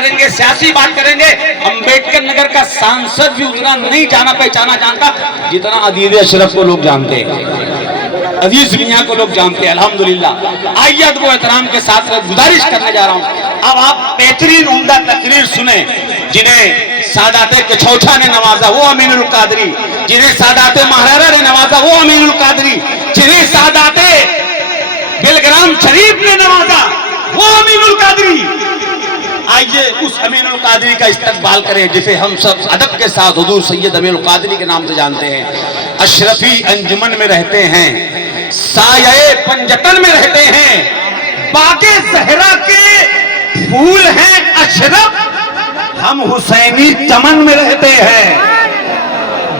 کریں گے، سیاسی بات کریں گے، امبیڈکر نگر کا سانسد بھی اتنا نہیں جانا پہچانا جانتا جتنا عزیز اشرف کو لوگ جانتے ہیں، عزیز میاں کو لوگ جانتے ہیں۔ الحمدللہ آئیے ادب و احترام کے ساتھ گزارش کرنے جا رہا ہوں، اب آپ بہترین عمدہ تقریر سنیں جنہیں سادات کچھوچھا نے نوازا وہ امین القادری، جنہیں سادات مہرارہ نے نوازا وہ امین القادری، جنہیں سادات بلگرام شریف نے نوازا وہ امین القادری۔ آئیے اس امین القادری کا استقبال کریں جسے ہم سب ادب کے ساتھ حضور سید امین القادری کے نام سے جانتے ہیں۔ اشرفی انجمن میں رہتے ہیں، سایہ پنجتن میں رہتے ہیں، باغ زہرا کے پھول ہیں اشرف، ہم حسینی چمن میں رہتے ہیں۔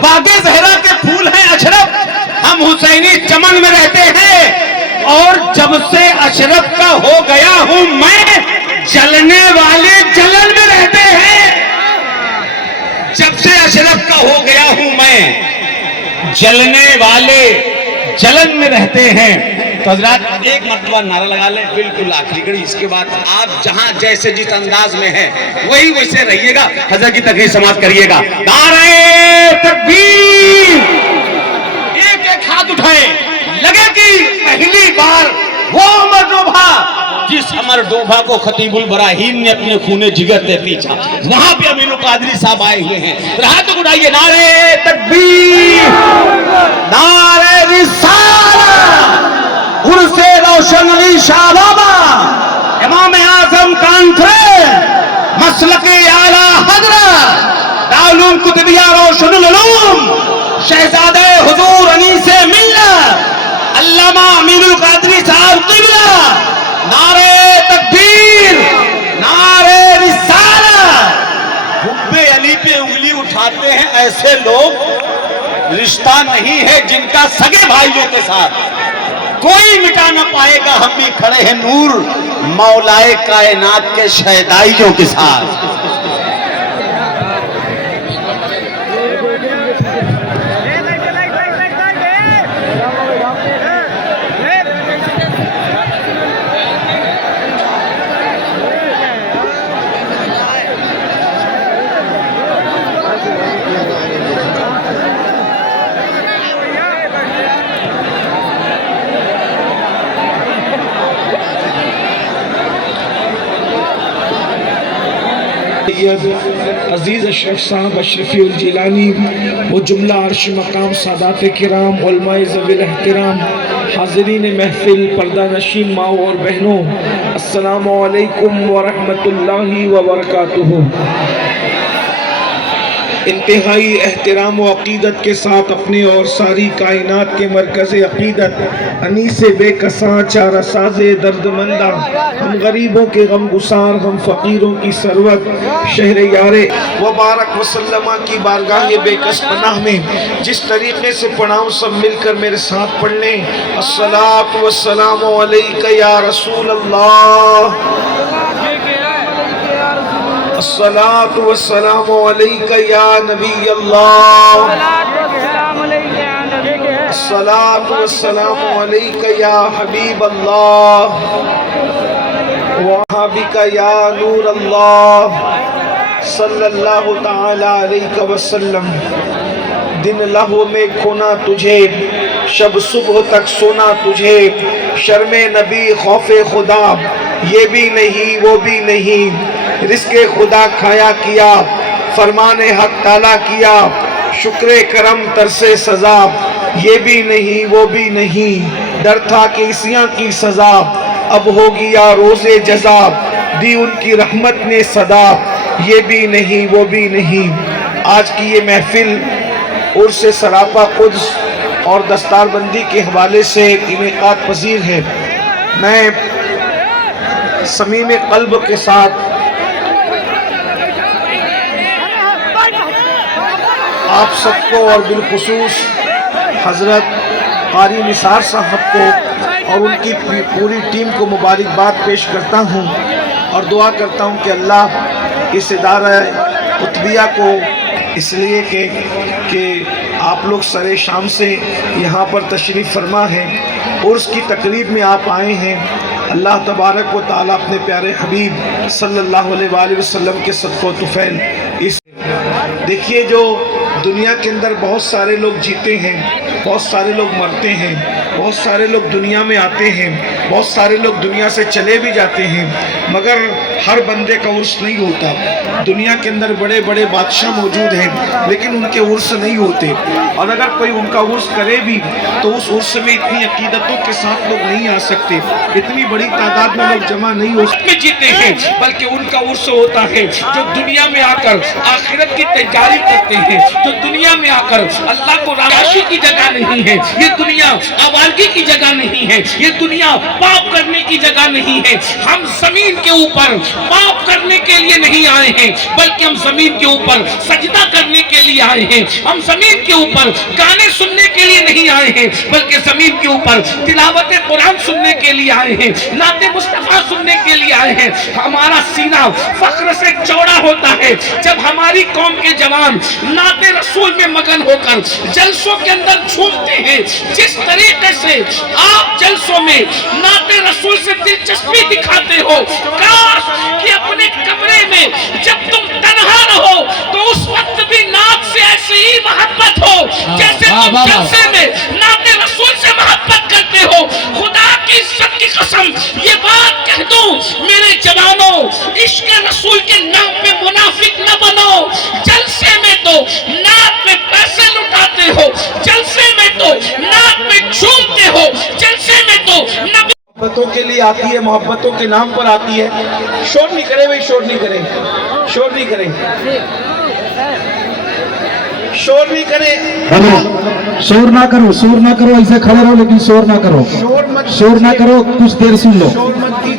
باغ زہرا کے پھول ہیں اشرف، ہم حسینی چمن میں رہتے ہیں، اور جب سے اشرف کا ہو گیا ہوں میں، جلنے والے جلن میں رہتے ہیں۔ جب سے اشرف کا ہو گیا ہوں میں، جلنے والے جلن میں رہتے ہیں۔ تو حضرات ایک مرتبہ نعرہ لگا لیں، بالکل آخری گھڑی، اس کے بعد آپ جہاں جیسے جس انداز میں ہیں وہی ویسے رہیے گا، حضرت کی تقریر سماعت کریے گا۔ نعرہ تکبیر! ایک ایک ہاتھ اٹھائیں، لگے کہ پہلی بار وہ عمر ڈوبھا جس عمر ڈوبھا کو خطیب البراہیم نے اپنے خون جگر سے پیچھا، وہاں پہ امین القادری صاحب آئے ہوئے ہیں۔ ہاتھ اٹھائیے، نعرہ تکبیر، نعرہ رسالہ، عرس روشن علی شاہ بابا، امام اعظم کانفرنس، مسلک اعلیٰ حضرت، دارالعلوم قطبیہ روشن العلوم، شہزادہ حضور انیس ملت، علامہ امین القادری صاحب قبلہ، نعرہ تکبیر، نعرہ رسالہ۔ حب علی پہ انگلی اٹھاتے ہیں ایسے لوگ، رشتہ نہیں ہے جن کا سگے بھائیوں کے ساتھ، کوئی مٹا نہ پائے گا، ہم بھی کھڑے ہیں نور مولائے کائنات کے شہدائیوں کے ساتھ۔ عزیز اشرف صاحب اشرفی الجیلانی و جملہ عرش مقام سادات کرام علماء ذوی الاحترام، حاضرین محفل، پردہ نشین ماؤں اور بہنوں، السلام علیکم ورحمۃ اللہ وبرکاتہ۔ انتہائی احترام و عقیدت کے ساتھ اپنے اور ساری کائنات کے مرکز عقیدت، انیس بے کساں چارہ ساز درد مندہ، ہم غریبوں کے غم گسار، ہم فقیروں کی ثروت، شہر یار وبارک وسلمہ کی بارگاہ بے کس پناہ میں جس طریقے سے پڑھاؤں سب مل کر میرے ساتھ پڑھ لیں۔ الصلاۃ والسلام علیک یا رسول اللہ، الصلاۃ والسلام علیک یا نبی اللہ، الصلاۃ والسلام علیک یا حبیب اللہ، وہابک یا نور اللہ، صلی اللہ تعالی علیہ وسلم۔ دن لہو میں کھونا تجھے، شب صبح تک سونا تجھے، شرم نبی خوف خدا، یہ بھی نہیں وہ بھی نہیں، رزق خدا کھایا کیا، فرمان حق ٹالا کیا، شکر کرم ترس سزا، یہ بھی نہیں وہ بھی نہیں، ڈر تھا کہ عیسیاں کی سزا، اب ہوگی یا روز جزا، دی ان کی رحمت نے صدا، یہ بھی نہیں وہ بھی نہیں۔ آج کی یہ محفل عرس سراپا قدس اور دستار بندی کے حوالے سے انعقاد پذیر ہے۔ میں صمیم قلب کے ساتھ آپ سب کو اور بالخصوص حضرت قاری نثار صاحب کو اور ان کی پوری ٹیم کو مبارکباد پیش کرتا ہوں اور دعا کرتا ہوں کہ اللہ اس ادارہ قطبیہ کو، اس لیے کہ آپ لوگ سر شام سے یہاں پر تشریف فرما ہیں، عرس کی تقریب میں آپ آئے ہیں، اللہ تبارک و تعالیٰ اپنے پیارے حبیب صلی اللہ علیہ وآلہ وسلم کے صدقہ و طفیل اس دیکھیے جو دنیا کے اندر بہت سارے لوگ جیتے ہیں، بہت سارے لوگ مرتے ہیں، بہت سارے لوگ دنیا میں آتے ہیں، بہت سارے لوگ دنیا سے چلے بھی جاتے ہیں، مگر ہر بندے کا عرس نہیں ہوتا۔ دنیا کے اندر بڑے بڑے بادشاہ موجود ہیں لیکن ان کے عرس نہیں ہوتے، اور اگر کوئی ان کا عرس کرے بھی تو اس عرس میں اتنی عقیدتوں کے ساتھ لوگ نہیں آ سکتے، اتنی بڑی تعداد میں لوگ جمع نہیں ہو سکتے جیتے ہیں، بلکہ ان کا عرس ہوتا ہے جو دنیا میں آ کر آخرت کی تیاری کرتے ہیں، جو دنیا میں آ کر اللہ کو راشی کی جگہ نہیں ہے، یہ دنیا آوارگی کی جگہ نہیں ہے، یہ دنیا پاپ کرنے کی جگہ نہیں ہے۔ ہم زمین کے اوپر پاپ کرنے کے لیے نہیں آئے ہیں، بلکہ ہم زمین کے اوپر سجدہ کرنے کے لیے آئے ہیں۔ ہم زمین کے اوپر گانے سننے کے لیے نہیں آئے ہیں، بلکہ زمین کے اوپر تلاوت قرآن سننے کے لیے آئے ہیں، نعت مصطفیٰ سننے کے لیے آئے ہیں۔ ہمارا سینہ فخر سے چوڑا ہوتا ہے جب ہماری قوم کے جوان نعت رسول میں مگن ہو کر جلسوں کے اندر جھومتے ہیں۔ جس طریقے سے آپ جلسوں میں نعت رسول سے دلچسپی دکھاتے ہو، کاش کہ اپنے کمرے میں جب تم تنہا رہو تو اس وقت بھی نعت سے ایسی ہی محبت ہو جیسے تم جلسے میں نعت رسول سے محبت کرتے ہو۔ خدا کی عزت کی قسم یہ بات کہہ دوں میرے جوانوں، عشق رسول کے نام پہ منافق نہ بنو۔ جلسے میں تو نعت میں پیسے لٹاتے ہو، جلسے میں تو نعت میں جھومتے ہو، جلسے میں تو نبی محبتوں کے لیے آتی ہے، محبتوں کے نام پر آتی ہے۔ شور نہیں کرے بھائی، شور نہیں کرے، شور نہیں کرے، شور نہیں کرے، شور نہ کرو، شور نہ کرو، ایسے کھڑے رہو لیکن شور نہ کرو، شور نہ کرو، کچھ دیر سن لو،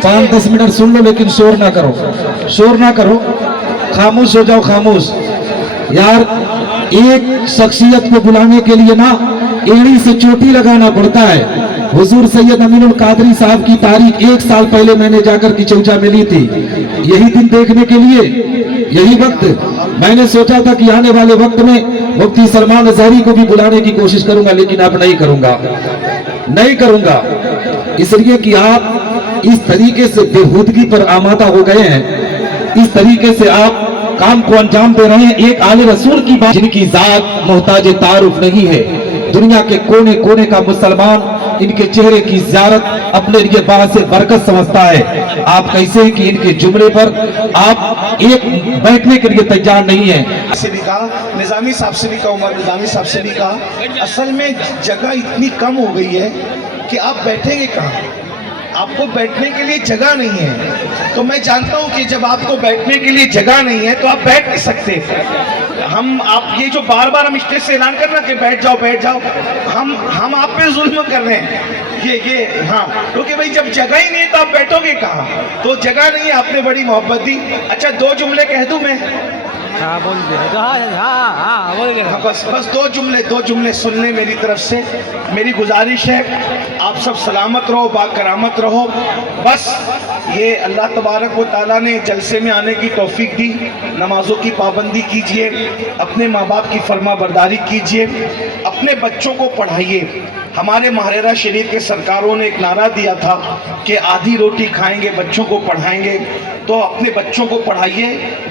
5-10 منٹ سن لو لیکن شور نہ کرو، شور نہ کرو، خاموش ہو جاؤ، خاموش۔ یار ایک شخصیت کو بلانے کے لیے نا ایڑی سے چوٹی لگانا پڑتا ہے۔ حضور سید امین القادری صاحب کی تاریخ 1 سال پہلے میں نے جا کر کی چوچا میں لی تھی، یہی دن دیکھنے کے لیے، یہی وقت میں نے سوچا تھا کہ آنے والے وقت میں مفتی سلمان اظہری کو بھی بلانے کی کوشش کروں گا، لیکن اب نہیں کروں گا، نہیں کروں گا، اس لیے کہ آپ اس طریقے سے بےہودگی پر آمادہ ہو گئے ہیں، اس طریقے سے آپ کام کو انجام دے رہے ہیں۔ ایک آل رسول کی بات جن کی ذات محتاج تعارف نہیں ہے، دنیا کے کونے کونے کا مسلمان ان کے چہرے کی زیارت اپنے لیے باعث برکت سمجھتا ہے۔ آپ کیسے ہیں کہ ان کے جملے پر آپ ایک بیٹھنے کے لیے تیار نہیں ہیں۔ سے بھی کہا، نظامی صاحب سے بھی کہا، عمر نظامی صاحب سے بھی کہا، اصل میں جگہ اتنی کم ہو گئی ہے کہ آپ بیٹھیں گے کہاں؟ آپ کو بیٹھنے کے لیے جگہ نہیں ہے، تو میں جانتا ہوں کہ جب آپ کو بیٹھنے کے لیے جگہ نہیں ہے تو آپ بیٹھ نہیں سکتے۔ آپ یہ جو بار بار ہم اسٹیج سے اعلان کر رہے ہیں کہ بیٹھ جاؤ بیٹھ جاؤ، ہم آپ پہ ظلم کر رہے ہیں، یہ ہاں، کیونکہ بھئی جب جگہ ہی نہیں ہے تو آپ بیٹھو گے کہاں؟ تو جگہ نہیں ہے، آپ نے بڑی محبت دی۔ اچھا 2 جملے کہہ دوں میں؟ بس 2 جملے سن لیں میری طرف سے۔ میری گزارش ہے آپ سب سلامت رہو، با کرامت رہو۔ بس یہ اللہ تبارک و تعالیٰ نے جلسے میں آنے کی توفیق دی، نمازوں کی پابندی کیجئے، اپنے ماں باپ کی فرما برداری کیجئے، اپنے بچوں کو پڑھائیے۔ ہمارے ماہرہ شریف کے سرکاروں نے ایک نعرہ دیا تھا کہ آدھی روٹی کھائیں گے بچوں کو پڑھائیں گے، تو اپنے بچوں کو پڑھائیے۔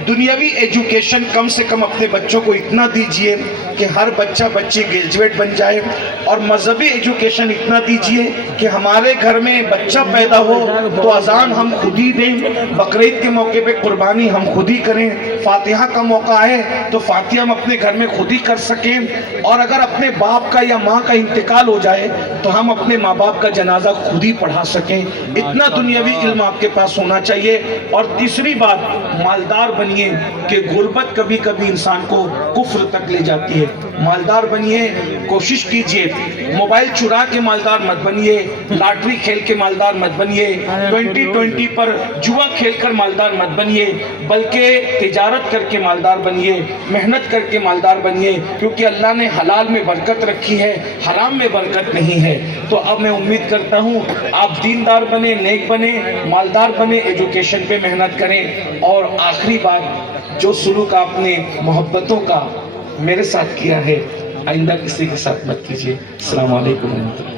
دنیاوی ایجوکیشن کم سے کم اپنے بچوں کو اتنا دیجئے کہ ہر بچہ بچی گریجویٹ بن جائے، اور مذہبی ایجوکیشن اتنا دیجئے کہ ہمارے گھر میں بچہ پیدا ہو تو اذان ہم خود ہی دیں، بقرعید کے موقع پہ قربانی ہم خود ہی کریں، فاتحہ کا موقع آئے تو فاتحہ ہم اپنے گھر میں خود ہی کر سکیں، اور اگر اپنے باپ کا یا ماں کا انتقال ہو جائے تو ہم اپنے ماں باپ کا جنازہ خود ہی پڑھا سکیں۔ اتنا دنیاوی علم آپ کے پاس ہونا چاہیے۔ اور تیسری بات، مالدار بنیے کہ غربت کبھی کبھی انسان کو کفر تک لے جاتی ہے۔ مالدار بنیے، کوشش کیجئے، موبائل چرا کے مالدار مت بنیے، لاٹری کھیل کے مالدار مت بنیے، 2020 پر جوا کھیل کر مالدار مت بنیے، بلکہ تجارت کر کے مالدار بنیے، محنت کر کے مالدار بنیے، کیونکہ اللہ نے حلال میں برکت رکھی ہے، حرام میں برکت نہیں ہے۔ تو اب میں امید کرتا ہوں آپ دیندار بنے، نیک بنے، مالدار بنے، ایجوکیشن پہ محنت کریں۔ اور آخری بات، جو سلوک آپ نے محبتوں کا میرے ساتھ کیا ہے، آئندہ کسی کے ساتھ مت کیجیے۔ السلام علیکم ورحمۃ اللہ۔